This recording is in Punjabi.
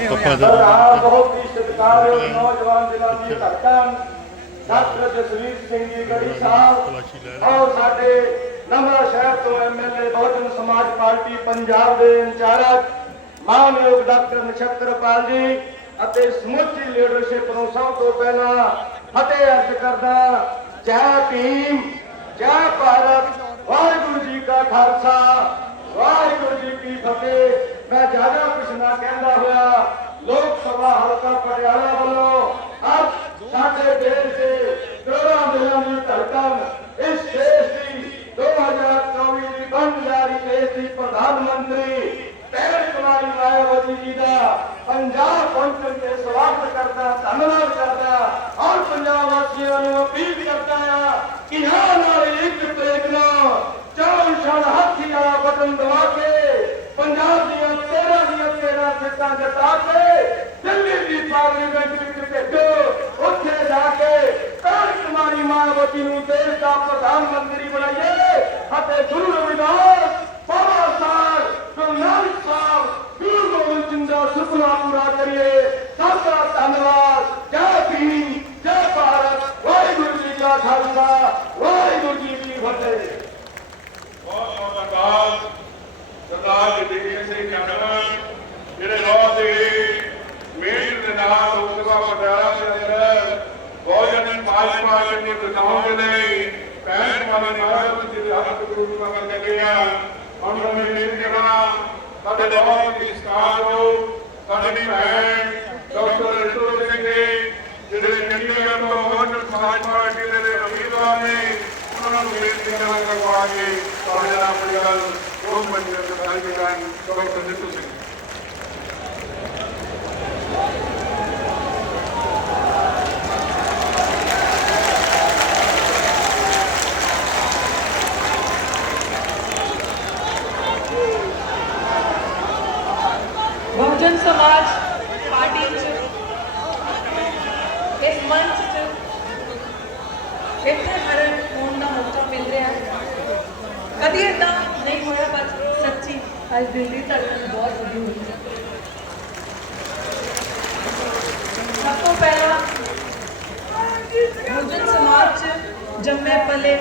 ਪੱਪਾ ਦਾ ਸਰਦਾਰ ਬਹੁਤ ਹੀ ਸਤਿਕਾਰਯੋਗ ਨੌਜਵਾਨ ਦੀ ਧੜਕਣ ਡਾਕਟਰ ਜਸਵੀਰ ਸਿੰਘ ਜੀ ਗੜੀ ਸਾਹਿਬ ਔਰ ਸਾਡੇ ਨਵਾਂ ਸ਼ਹਿਰ ਤੋਂ ਐਮਐਲਏ ਬਹੁਜਨ ਸਮਾਜ ਪਾਰਟੀ ਪੰਜਾਬ ਦੇ ਇੰਚਾਰਜ ਮਾਨਯੋਗ ਡਾਕਟਰ ਨਛੱਤਰਪਾਲ ਜੀ ਅਤੇ ਸਮੁੱਚੀ ਲੀਡਰਸ਼ਿਪ ਨੂੰ ਸਭ ਤੋਂ ਪਹਿਲਾਂ ਫਤਿਹ ਅਰਜ਼ ਕਰਦਾ ਜੈ ਭੀਮ ਜੈ ਭਾਰਤ ਵਾਹਿਗੁਰੂ ਜੀ ਕਾ ਖਾਲਸਾ ਵਾਹਿਗੁਰੂ ਜੀ ਕੀ ਫਤਿਹ। ਮੈਂ ਜ਼ਿਆਦਾ ਕੁਛ ਨਾ ਕਹਿੰਦਾ ਹੋਇਆ ਲੋਕ ਸਭਾ ਪਟਿਆਲਾ ਵੱਲੋਂ ਅੱਜ ਸਾਡੇ ਦੇਸ਼ ਦੇ ਕਰੋੜਾਂ ਦਿਲਾਂ ਦੀ ਧੜਕਣ। ਇਸ ਦੇਸ਼ ਦੀ 2024 ਦੀ ਬਣ ਦੇਸ਼ ਦੀ ਪ੍ਰਧਾਨ ਮੰਤਰੀ ਪਹਿਲ ਕੁਮਾਰੀ ਮਾਇਆਵਤੀ ਜੀ ਦਾ ਪੰਜਾਬ ਪਹੁੰਚਣ ਤੇ ਸਵਾਗਤ ਕਰਦਾ, ਧੰਨਵਾਦ ਕਰਦਾ। ਔਰ ਪੰਜਾਬ ਵਾਸੀਆਂ ਨੂੰ ਅਪੀਲ ਕਰਦਾ ਆ ਕਿ ਹਾਂ ਨਾਲ ਇੱਕ ਪ੍ਰੇਰਨਾ ਨੂੰ ਚੌਂ ਛੜ ਹਾਥੀ ਬਟਨ ਦਵਾ ਕੇ ਪੰਜਾਬ ਦੀਆਂ 13 ਦੀਆਂ 13 ਸਿੱਟਾਂ ਜਤਾ ਕੇ ਪਾਰਲੀਮੈਂਟ ਵਿੱਚ ਭੇਜੋ ਉੱਥੇ ਜਾ ਕੇ ਪਹਿਲ ਕੁਮਾਰੀ ਮਾਇਆਵਤੀ ਨੂੰ ਦੇਸ਼ ਦਾ ਪ੍ਰਧਾਨ ਮੰਤਰੀ ਬਣਾਈਏ ਅਤੇ ਗੁਰੂ ਰਵਿਦਾਸ ਬਾਬਾ ਸਾਹਿਬ ਗੁਰੂ ਨਾਨਕ ਸਾਹਿਬ ਗੁਰੂ ਗੋਬਿੰਦ ਸਿੰਘ ਦਾ ਸੁਪਨਾ ਪੂਰਾ ਕਰੀਏ ਸਭ ਦਾ ਧੰਨਵਾਦ ਜੈ ਭੀਮ ਸਮਾਜ ਪਾਰਟੀ ਦੇ ਲਈ ਪੈਨ ਮਾਨ ਮਾਨ ਜੀ ਦੇ ਹੱਥ ਗੁਰੂ ਨੂੰ ਮੰਗ ਕਰਦੇ ਆ, ਹੁਣ ਮੈਂ ਮੇਲ ਕਰਾਂ ਸਾਡੇ ਲੋਕ ਦੀ ਸਟਾਰ ਨੂੰ ਸਾਡੀ ਭੈਣ ਡਾਕਟਰ ਰਿਤੂ ਸਿੰਘ ਜਿਹੜੇ ਚੰਡੀਗੜ੍ਹ ਤੋਂ ਬਹੁਜਨ ਸਮਾਜ ਪਾਰਟੀ ਦੇ ਉਮੀਦਵਾਰ ਨੇ, ਉਹਨਾਂ ਨੂੰ ਮੇਲ ਕਰਾਂ ਕਰਵਾ ਤੁਹਾਡੇ ਨਾਲ ਆਪਣੀ ਗੱਲ ਦੋ ਮਿੰਟ ਦੇ ਸਾਂਝੀ ਕਰਨ ਡਾਕਟਰ ਰਿਤੂ ਸਿੰਘ ਬਹੁਜਨ ਸਮਾਜ ਪਾਰਟੀ ਚ ਇਸ ਮੰਚ ਚ ਇੱਥੇ ਹਰਨ ਹੋਣ ਦਾ ਮੌਕਾ ਮਿਲ ਰਿਹਾ ਕਦੀ ਇਦਾਂ ਨਹੀਂ ਹੋਇਆ ਬਸ ਸੱਚੀ ਅੱਜ ਦਿੱਲੀ ਤੱਕ ਬਹੁਤ ਵਧੀਆ ਹੋਈ ਸਭ ਤੋਂ ਪਹਿਲਾਂ ਬਹੁਜਨ ਸਮਾਜ ਚ ਜੰਮੇ ਪਲੇ